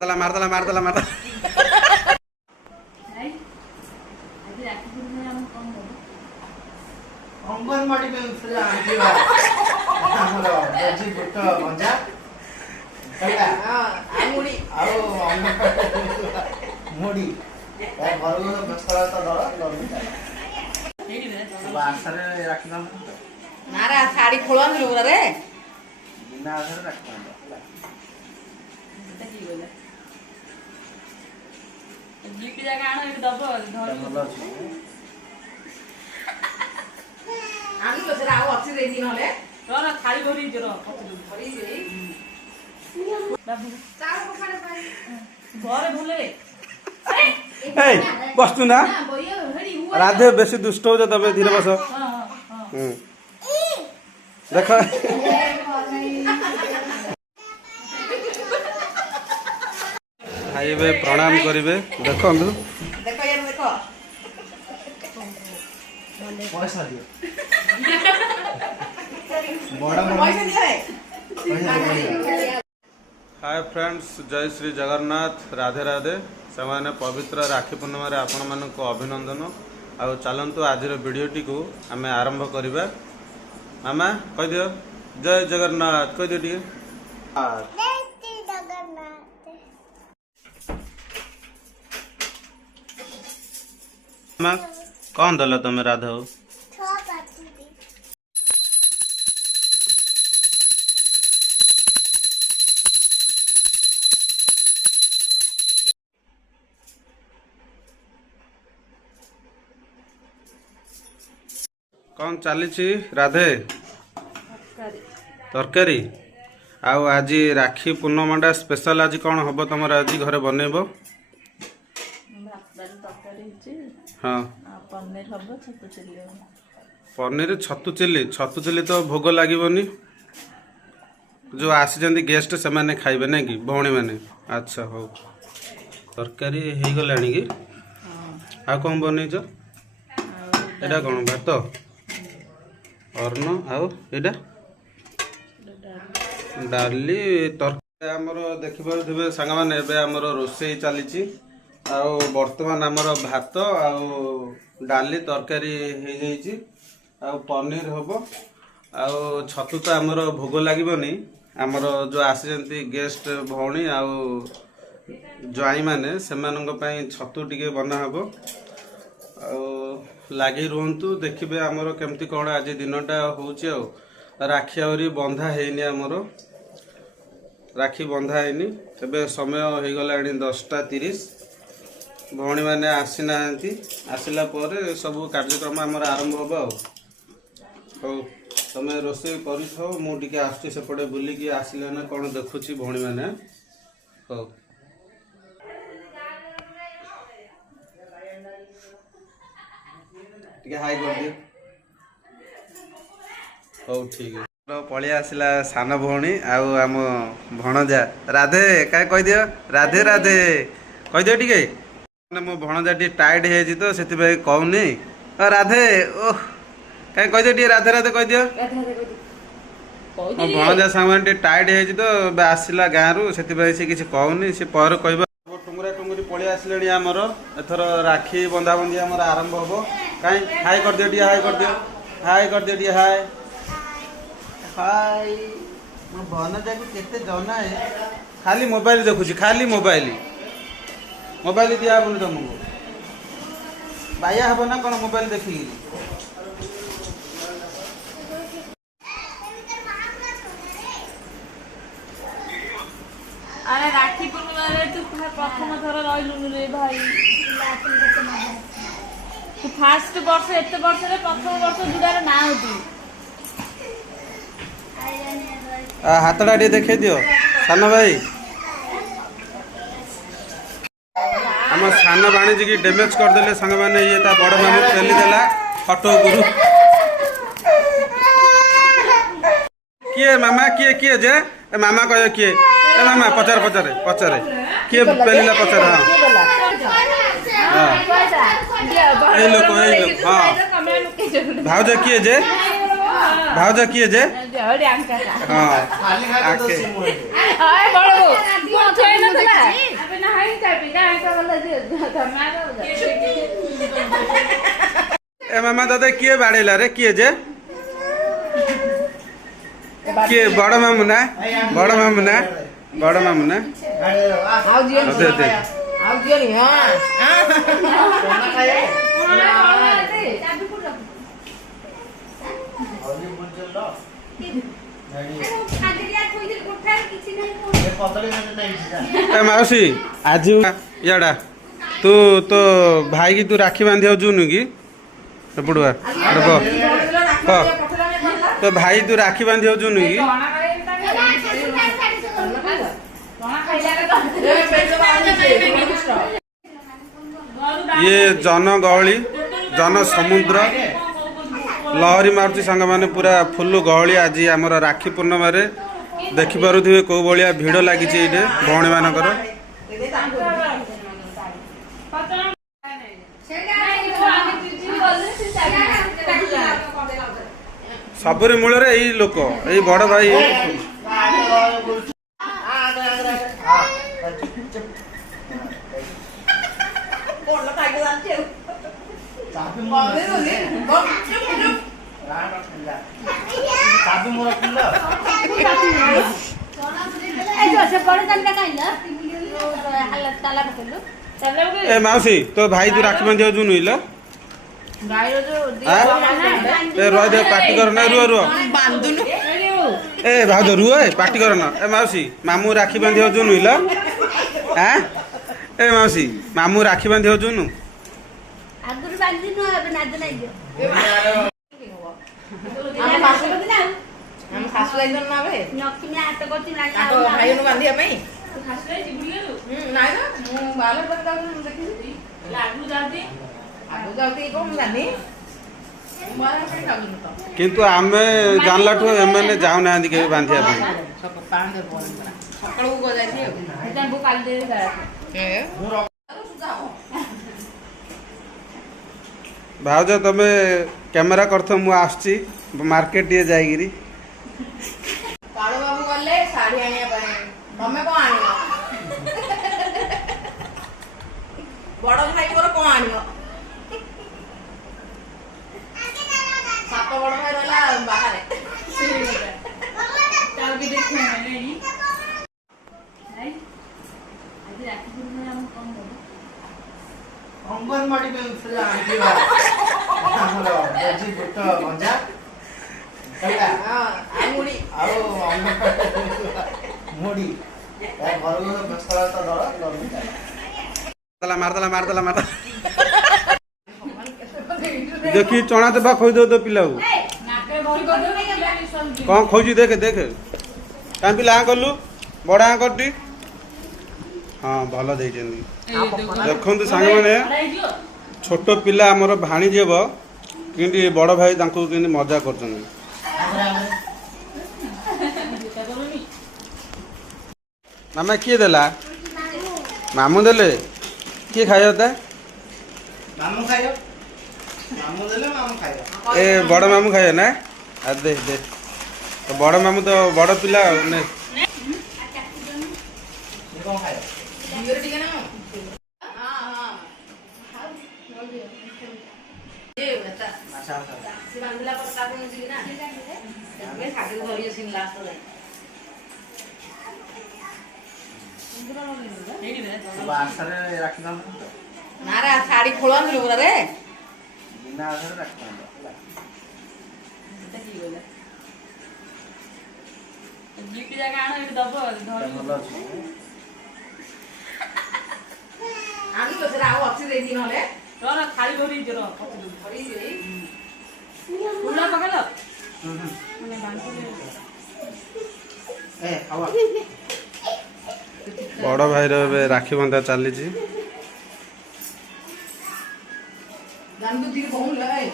मारदला मारदला मारदला अंगनवाड़ी में उसला आंटीवा हमरो दजी गुट मजा हैला आमुडी आओ मुडी ए घरको बस्ता त डर हेडी भे बासरे राखिदम नारा साडी खोलन लुरा रे बिना आधार राखिदम त की बोले जीक जगह आनो एक दबो धर आलू तो जरा आओ अच्छी रेडी नले र खाली भरी जरो भरी रे बाबू चार पखाने पाई घरे भूले रे ए बस्तु ना राधे बेसी दुष्ट हो तबे धीरे बस देख खाइबे प्रणाम करिवे देखो देखो यार देखो पैसा दियो बड़ा पैसा दियो रे पैसा हाय फ्रेंड्स जय श्री जगन्नाथ राधे राधे से पवित्र राखी पूर्णिमा रे आपण मानक अभिनंदन आ चलतु आज भिडटी को आम आरंभ करवा मामा कह दियो जय जगन्नाथ कह दियो मामा कौन दल तुम राधा हो कौन चली राधे तरकारी आउ आज राखी पूर्णमाटा स्पेशल आज कौन हम तुम आज घर बनइब हाँ पनीर छतु चिल्ली तो भोग लगनी जो आसी गेस्ट से मैंने खाइबे ना कि भौणी मैंने अच्छा हो तरकारी हो गला कि आ कौन बनईच एटा कौन भात अर्ण आउ एटा डाली तरकारी आमर देखिपे सांग मैंने आमर रोषे चली बर्तमान आमर भात आउ डाली तरकारी हो जाइए आउ पनीर हम आउ छतु तो आमर भोग लगनी आमर जो आसी गेस्ट भौणी आउ ज्वाई मैंने से छतु टिके बना हम आउ लगी रुहतु देखिए आमर केमती कौन आज दिनटा हो राखी आहरी बंधा हैनी आमर राखी बंधा हैनी एबे समय हो गला 10:30 भौणी मैंने आसी ना आसला पर सब कार्यक्रम आमर आरंभ हम हो तुम रोषे कर मुझे आसुची सेपटे बुलिकी आसिले ना कौन देखुची भौणी मैंने हो हाई कर दियो हो ठीक है पलि आसला सान भौणी आउ आम भणजा राधे क्या कह दियो राधे राधे कह दियो टिके मो भणजा टी टाइट है तो से कहूनी राधे ओह कहीं कह दियो राधे राधे कह दियो मो भणजा सांग टाइट है तो आसला गाँव रु से किसी कहूनी सी पर कह टुंगुरा टुंगुरी पलि आसले आमर एथर राखी बंधा बंधी आमर आरंभ हम कहीं हाई कर दियो हाई कर दियो हाई कर दियो हाई हाई मो भणजा को केते जना है खाली मोबाइल देखुची खाली मोबाइल मोबाइल दिया बोली तुमको बाया हम ना कौन मोबाइल देखी अरे राखी पूर्णिमा रे तू प्रथम थर रहिलु रे भाई तू फास्ट वर्ष एते वर्ष रे प्रथम वर्ष जुडार ना होती हाथटा टे देखे दियो सान भाई आम सान बाणीजी की डैमेज करदे सांग मैंने ये बड़ मामू पेली देला फटो गुरु किए मामा किए किए जे ए मामा कह किए ए मामा पचारे पचारे पचारे किए पेलीला पचारे हाँ ए लोक हाँ भाउज किए जे भाउज किए जे हाँ खाली खाली तो आके सिमुए अरे बड़ ए मामा दादा किए बाड़ेला रे किए जे किए बड़ मामू ना बड़ मामू ना बड़ मामू ना दे दे ए माउसी आज याडा तू तो भाई की तू राखी बांधी जुनु की पड़ुआ तो भाई तू राखी बांधी जुनु की ये जन गहली जन समुद्र लहरी मारुति सांग माने पूरा फुल गहली आज आमर राखी पूर्णिमा रे देखि पारुथिबे को भलिया भिड़ लागि छि एटे भौणी मानकर सबरी मूल रे एई लोक एई बड़ भाई ए माउसी तो भाई तू राखी बांधी जुनु इला ए रोय दे पार्टी कर ना रुआ रुआ ए भाउज रुआ ए पार्टी कर ना ए माउसी मामू राखी बांधी जुनु इला हां ए माउसी मामू राखी बांधी जुनु आगुरु बांधी न अब नाद नाही हम सासु लाइन ना बे नकिने आत करछि नाही तो भाई नु बांधिया पई तू सासु लाइन बुलियो नाही ना मु बाले पर का देखि लागु जाती आगु जाती कोन जानी मारा पे लागु तो किंतु आमे जानलाठो एमने जाउ ना के बांधिया पे सब पान दे बोल सकाळू को जाई छी एटा बु काल दे गा ए भाउज तमे कैमरा करथ मु आछी मार्केट ये जाईगिरी काळू बाबू गले साड़ी आनिया पाए तमे को आनियो बड़ भाई मोर को आनियो सात बड़ भाई रहला बाहर चल भी देखो नहीं नहीं आज राखी पूर्णिमा हम कम हो अंगनवाड़ी में से आंटीवा हमरो जी गुट गंजा कला हां आमुड़ी आओ मुड़ी ए घर को व्यस्त तो डर मारदला मारदला मारदला देखी चना देबा खोई दो तो पिला नाके भरी कर दे कौन खोजी देखे देखे कां पिला करलु बड़ा करती हाँ भल देइछन्ती देखନ୍ତୁ ସାଙ୍ଗମାନେ छोट पिला आमर भाणी जेब कि बड़ भाई तांको कि मजा करछन्ती मामा किए देला मामू देले किए खाइयो ता मामू खायो मामू देले मामू खायो ए बड़ मामू खाइयो ना आ दे दे तो बड़ मामू तो बड़ पिला ने ये कौन खायो बियर टिके ना हां हां ए बता अच्छा से बांधला पर का कोन छी ना मैं खाते धरियो सिन लास्ट रे आसरे राखी दाम ना रे साड़ी खोलन रे रे बिना आसरे राखी दाम এটা কি বলে গিফট জায়গা আনো এটা দব ধরি ଭଲ ଅଛି আমি তো সেটা আও আছে রেডি নলে তোরা খালি ধরি জের ধরি দেই ফুলা পকালো মানে বানপুরে ए हवा बड़ भाई राखी बंधा चली জানবু দিকে বহু লাগাই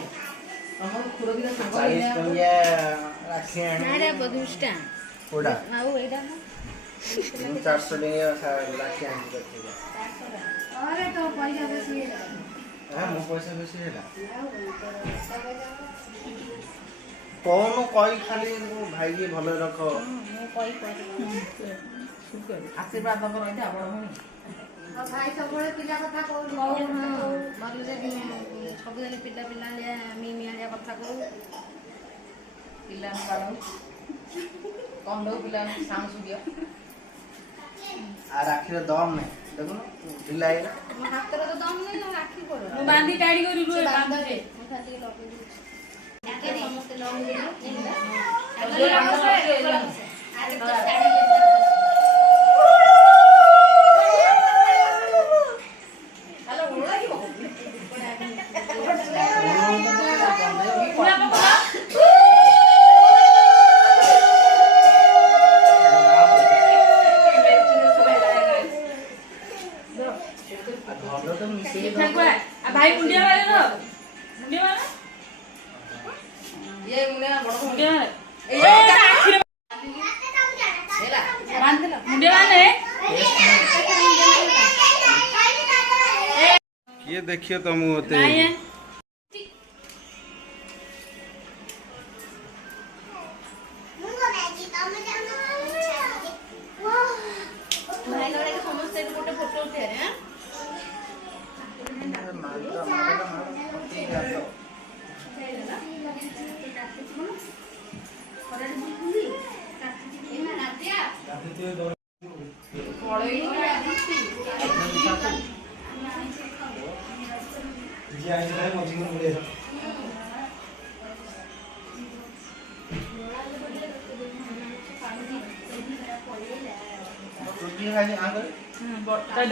আমার খুড়ো দিনা সব 40 टंकिया राखी आनी नारे बदुष्टा कोडा आउ एडा 400 टंकिया राखी आनी देखिबा अरे तो पैसा बेसी हां मो पैसा बेसी हैला कौन कई खाली भाई के भले रख मो कोई पैसा आशीर्वाद दब रही था बड़ भणी ଭାଇ ସବୁବେଳେ ପିଲା କଥା କହୁ ସବୁଦିନ ପିଲା ପିଲା ମିଳିଆ କଥା କହୁ ପିଲାଙ୍କୁ ବାଡ଼ଉ କଣ ଦଉ ପିଲାଙ୍କୁ ସାଉଣ୍ଡ ଶୁଭିବ। আর রাখির দম নেই দেখুন ঢিলা হয়ে গেল ମୋ ହାତରେ ତ ଦମ ନାହିଁ ରାକ୍ଷୀ କର ମୁଁ ବାନ୍ଧି ଟାଇଟ୍ କରି ରୁହେ ବାନ୍ଧରେ। ସମସ୍ତେ ଲଗେଇ ଭାଇ ମୁଣ୍ଡିଆ ମାରେ ନା ମୁଣ୍ଡିଆ ମାରେ ଇଏ ମୁଣ୍ଡିଆ ବଡ଼ ମୁଣ୍ଡିଆ ମାରେ ବାନ୍ଧିଲ ମୁଣ୍ଡିଆ ମାରେ କିଏ ଦେଖିବ ତମକୁ ମତେ ନାଇଁ ସମସ୍ତେ ଗୋଟେ ଫଟୋ ଉଠେଇବେ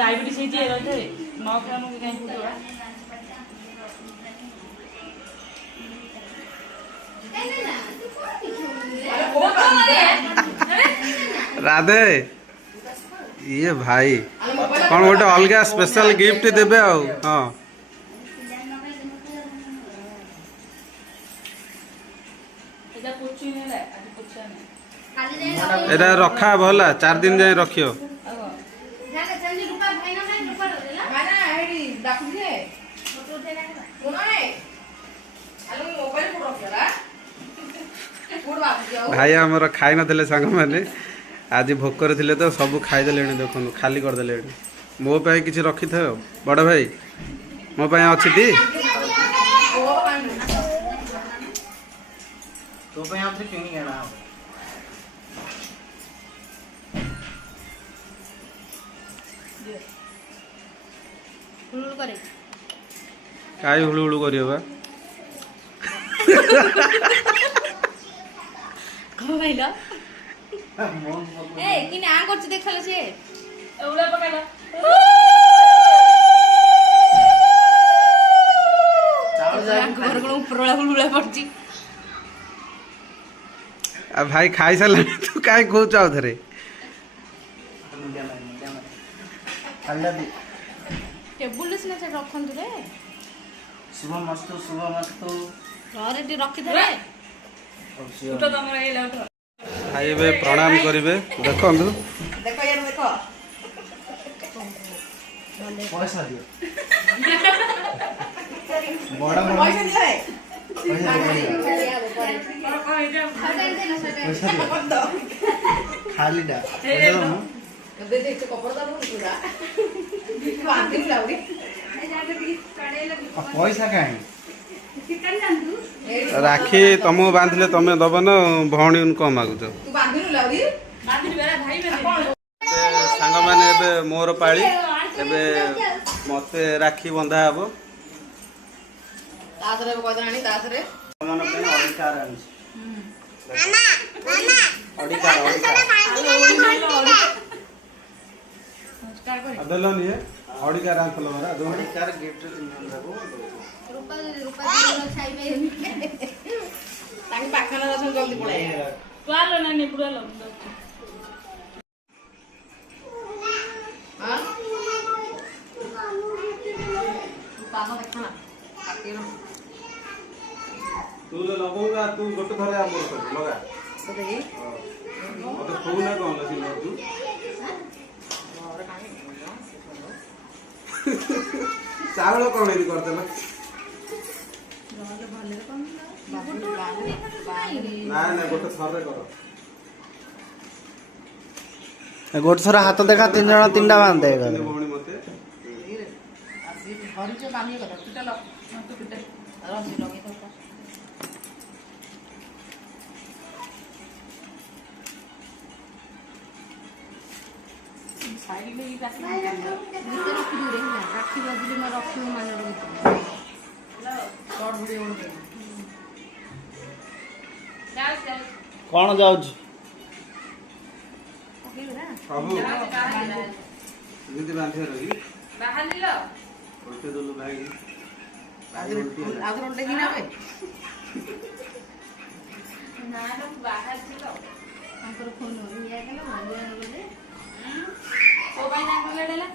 डायबिटीज ହେଇଛି ରହିଥାଏ ନ ଖାଇଲେ ମୁଁ କାଇଁ ପୁରା ରାଧେ ଇଏ ଭାଇ କଣ ଗୋଟେ ଅଲଗା ସ୍ପେଶାଲ ଗିଫ୍ଟ ଦେବେ ଆଉ ହଁ ଏଟା ପୋଛି ନେଲା ଆଜି ପୋଛା ନାହିଁ ଏଟା ରଖା ହବ ହେଲା 4 ଦିନ ଯାଏ ରଖିବ ମାନେ ଏଇଠି ଡାକୁଛି ମୋବାଇଲ କୋଉଠି ରଖିଲା କୋଉଠି ବାବୁଛି ଆଉ ଭାଇ ଆମର ଖାଇ ନଥିଲେ ସାଙ୍ଗମାନେ ଆଜି ଭୋକରେ ଥିଲେ ତ ସବୁ ଖାଇଦେଲେଣି ଦେଖନ୍ତୁ ଖାଲି କରିଦେଲେଣି ମୋ ପାଇଁ କିଛି ରଖିଥାଅ ବଡ଼ ଭାଇ ମୋ ପାଇଁ ଅଛି ଟି तो पे आपसे क्यों नहीं कहना हुलुल करे କାଇ ହୁଳୁ ହୁଳୁ କରିବ ବା କଣ କହିଲ ଏ କି ନା କରୁଛି ଦେଖଲ ସିଏ ଏଉଲା ପକାଇଲା ଘର କଣ ଉପରଳା ହୁଳୁଳା ପଡୁଛି ଆଉ ଭାଇ ଖାଇସାରିଲାଣି ତୁ କାଇଁ କହୁଛୁ ଆଉ ଥରେ ଟେବୁଲ ସିନା ସେ ରଖନ୍ତୁ ରେ शुभ मस्तु ଘରେ ଟିକେ ରଖିଦେବେ ଉଠ ତମର ହେଇଲା ଉଠ ଭାଇ ଏବେ ପ୍ରଣାମ କରିବେ ଦେଖନ୍ତୁ ଦେଖ ଇଆଡେ ଦେଖ पैसा दियो बड़ा बड़ा ପଇସା ଦିଅ ରେ पैसा दियो खाली डा ଏବେ ଦେଖ କପଡ଼ ଦବ ପୁରା ବାନ୍ଧିବୁ ଲାଉରି पैसा काहे ରାକ୍ଷୀ ତମକୁ ବାନ୍ଧିଲେ ତମେ ଦବ ନା ଭଉଣୀ କଣ ମାଗୁଛ ତୁ ବାନ୍ଧିବୁ ଲାଉରି ବାନ୍ଧିଲି ବେରା ଭାଇ ଏବେ ସାଙ୍ଗମାନେ ଏବେ ମୋର ପାଳି ଏବେ ମତେ ରାକ୍ଷୀ ବନ୍ଧା ହବ ତାସରେ କହିଦେଲାଣି ତାସରେ मन पे अधिकार है अधिकार ଦେଲନି ଅଡ଼ିକା ରାନ୍ଥଲ ମରା अधिकार गिफ्ट जिनको ରୂପା ଛାଇବେ ତାଙ୍କ ପାଖରେ ଅଛନ୍ତି ଜଲ୍ଦି ପଳାଇ ତୁ ଆଲ ନା ନିପୁଡା ଲ ପାନ ଦେଖ ନା ତୁ ଲଗଉନା ତୁ ଗୋଟେ ଥରେ ଆମର ସବୁ ଲଗା ମତେ ଖୋଉ ନା କଣ ଲଗୁ ଚାଉଳ କଣ ଏମିତି କରିଦେଲ ନା ନା ଗୋଟେ ଥରେ କର गोटे थोड़ा हाथ देखा 3 जन 3टा बांध दे ଭଉଣୀ ମତେ ଧରିଛ କାମିଏ କଥା ତୁଟା ତୁ ତୁଟେ ରସି ଲଗେଇ ଦବ ସାଇଡ୍ ନେଇ ରାଖି ରାକ୍ଷୀ ବାଜିଲେ ମୁଁ ରଖିବ ମାନରେ ତୋଡ଼ ଭିଡ଼ିଓ ଗୋଟେ କଣ ଯାଉଛି ସବୁ ଏମିତି ବାନ୍ଧିବାର କି ବାହାରିଲ ଗୋଟେ ଦେଲୁ ଭାଇ ଆଗରୁ ଗୋଟେ କି ନେବେ ନା ନା ବାହାରିଥିଲ ତାଙ୍କର ଫୋନ୍ ଇଏ କଲା ମନ୍ଦିର ଗଲେ କୋ ପାଇଁ ତାଙ୍କୁ ଲେଡେଲା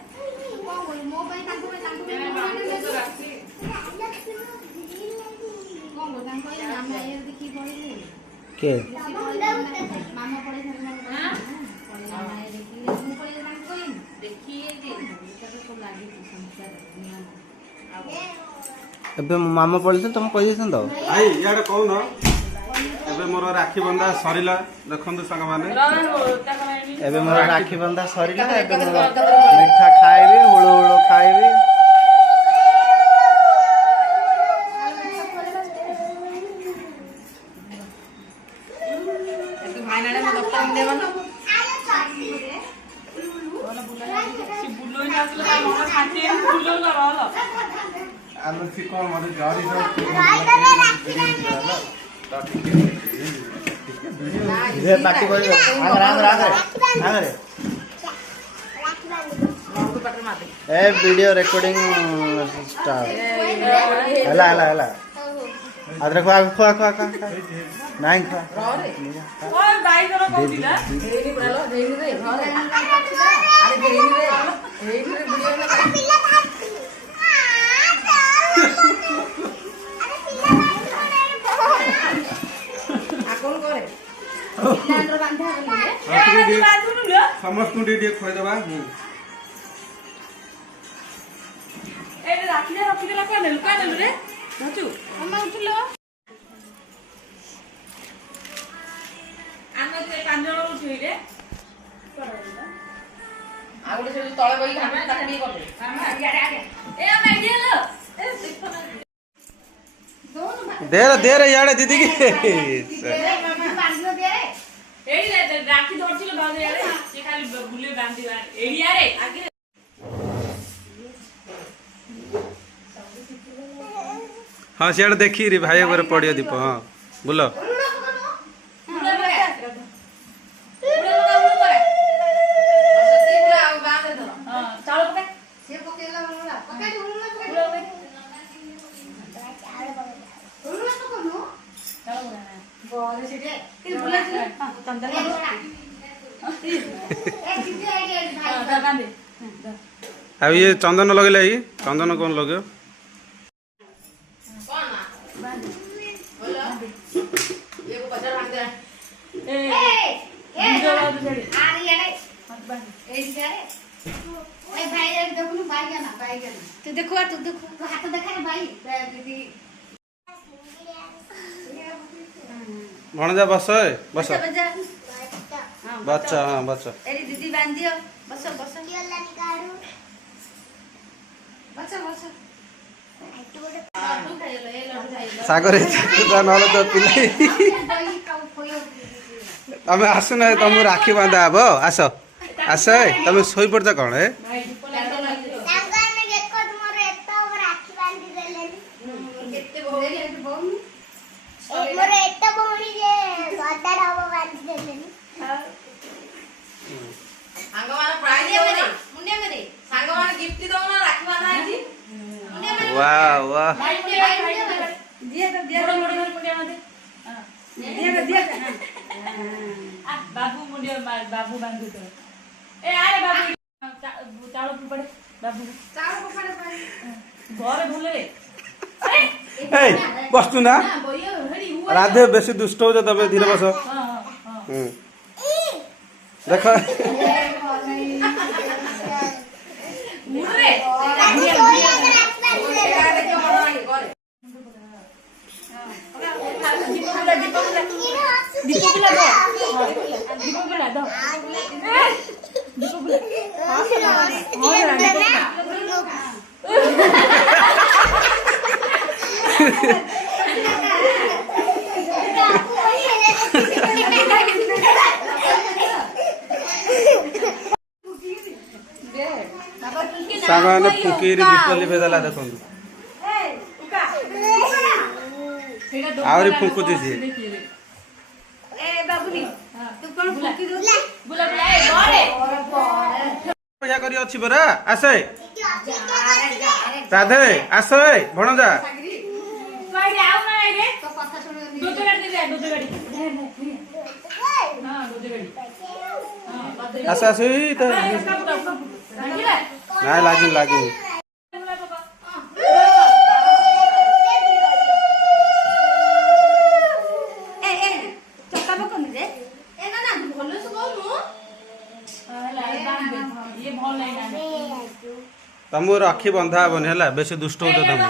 କଣ କରୁ ମୋ ପାଇଁ ତାଙ୍କ ପାଇଁ କଣ କରୁ ତାଙ୍କ ଆମେ ଇଏ ଦେଖି ପଢିଲେ କେ ମାମା ପଢେଇ ମାମା ଦେଖି ମୁଁ ପଢେଇ ତାଙ୍କୁ କହିବି ଦେଖିଏ ଯେ ସବୁ ଲାଗିଛି ସଂସାର ଏବେ ମୋ ମାମା ପଳେଇଥିଲେ ତମେ କହିଦେଇଥାନ୍ତ ଭାଇ ଇଆଡେ କହୁନ ଏବେ ମୋର ରାକ୍ଷୀ ବନ୍ଧା ସରିଲା ଦେଖନ୍ତୁ ସାଙ୍ଗମାନେ ଏବେ ମୋର ରାକ୍ଷୀ ବନ୍ଧା ସରିଲା ଏବେ ମୋର ମିଠା ଖାଇବି ହୁଳୁ ହୁଳୁ ଖାଇବି ଭାଇନାଡେ ମୋ ଦୋକାନ ଦେବ ନା ଆମେ କଣ ମତେ ଜରି ପାଟି କରିବ ଆଗରେ ଏ ଭିडिଓ ରେକର୍डिଂ ଷ୍ଟାର୍ଟ ହେଲା ହେଲା ହେଲା ଆದ್ರೆ ଖୁଆ ଖୁଆ ଖୁଆ ଖୁଆ ନାଇଁ ଖୁଆ ସମସ୍ତଙ୍କୁ ଟିକେ ଖୁଆଇଦେବା ରଖିଦେଲା କଣ ନେଲୁ ରେ ଧଚୁ ମାମା ଉଠିଲ ଆମେ ସେ 5 ଜଣ ଉଠିଲେ ଆଉ ଗୋଟେ ସେ ତଳେ ବଇ ଆମେ ତାକୁ ଟିକେ କରିଦେ ଆମେ ଆগে ଏ ଆମେ ଦିଅଲ ଏ ଦେଖ ଦେରେ ଇଆଡେ ଦିଦି କି ଏଇ ରାକ୍ଷୀ ଧରছিল ବାଉରେ ଆରେ ସେ ଖାଲି ବୁଲେ ବାନ୍ଧିବା ଏଇ ଆରେ ଆଗେ ହଁ ସିଆଡେ ଦେଖିରି ଭାଇ ଉପରେ ପଡିବ ଦୀପ ହଁ ବୁଲ ଆଉ ଇଏ ଚନ୍ଦନ ଲଗେଇଲା କି ଚନ୍ଦନ କଣ ଲଗେଇବ तू देखो तू देखो तू हाथ देखा भाई दीदी भणजा बस बस बजा बच्चा हाँ बच्चा एरी दीदी बांध दियो बस बस बस बस सागर नहले तो पिले तमें आसुना तुम राखी बांधा हे आस आस तुम शोई पड़ कौन है वाह वाह बाबू मुंडिया बाबू बांधु तो ए अरे बाबू चावल पड़े बाबू घर भूल रे बस्तु ना राधे बेसी दुष्ट हो तबे धीरे बस देख दीपक ସାଙ୍ଗମାନେ ଫୁଙ୍କିରି ଦୀପ ଲିଭେଇଦେଲା ଦେଖନ୍ତୁ। ଆହୁରି ଫୁଙ୍କୁଛି ସିଏ। ଅପେକ୍ଷା କରି ଅଛି ପରା ଆସେ ରାଧେ ଆସ ଭଣଜା। ଆସ ଆସ ନାଇଁ ଲାଗିନି ଲାଗିନି। ତମକୁ ରାକ୍ଷୀ ବନ୍ଧା ହବନି ହେଲା, ବେଶୀ ଦୁଷ୍ଟ ହଉଛ ତମେ।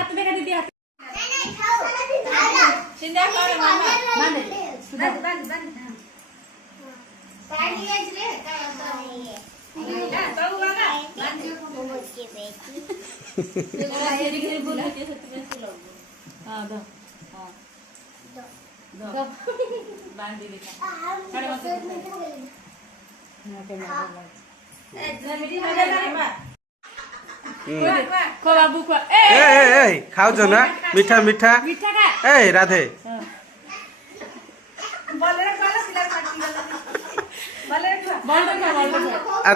ଖାଉଛ ନା ମିଠା ମିଠା? ଏ ରାଧେ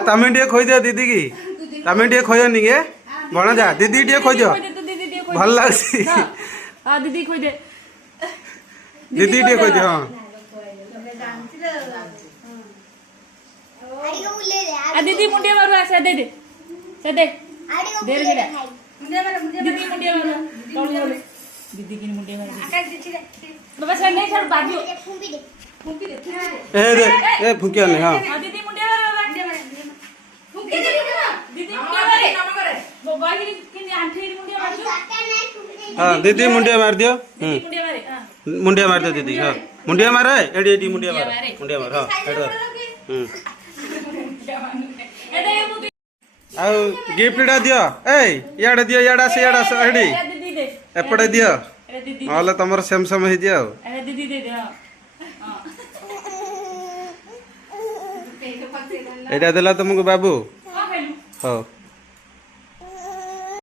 ତମେ ଟିକେ ଖୋଇଦିଅ ଦିଦି କି, ତମେ ଟିକେ ଖୋଇନି କି ଭଣଜା? ଦିଦି ଟିକେ ଖୋଇଦିଅ, ଭଲ ଲାଗୁଛି। ଦିଦି ଖୋଇଦେ, ଦିଦି ଟିକେ ଖୋଇଦିଅ। ହଁ ଦିଦି ମୁଣ୍ଡିଆ ମାରୁ ଆସ ଦେ ଦେ ସେ ଦେ ଦେ ରେ ଦିଦି ମୁଣ୍ଡିଆ ମାରୁ ଦିଦି କି ମୁଣ୍ଡିଆ ମାରୁ ବାବା ସେ नहीं छाड़ बाजू फूंकी दे ए रे ए फुकियानी। हाँ दीदी मुंडिया मारे बाबा फूंकी दे दीदी मुंडिया मारे बाबा की आंटी मुंडिया मारजो। हाँ दीदी मुंडिया मार दियो। मुंडिया मारे हां मुंडिया मार दो दीदी। हाँ मुंडिया मारे एडी एडी मुंडिया मार मुंडिया मार। हाँ एडो ଆଉ ଗିଫ୍ଟଟା ଦିଅ। ଏଇ ଇଆଡ଼େ ଦିଅ, ଇଆଡ଼େ ଆସ, ଇଆଡ଼େ ଆସ ଏଠି ଏପଟେ ଦିଅ, ନହେଲେ ତମର ସେମ୍ ସେମ୍ ହେଇଯିବ ଆଉ। ଏଇଟା ଦେଲା ତମକୁ ବାବୁ। ହଉ।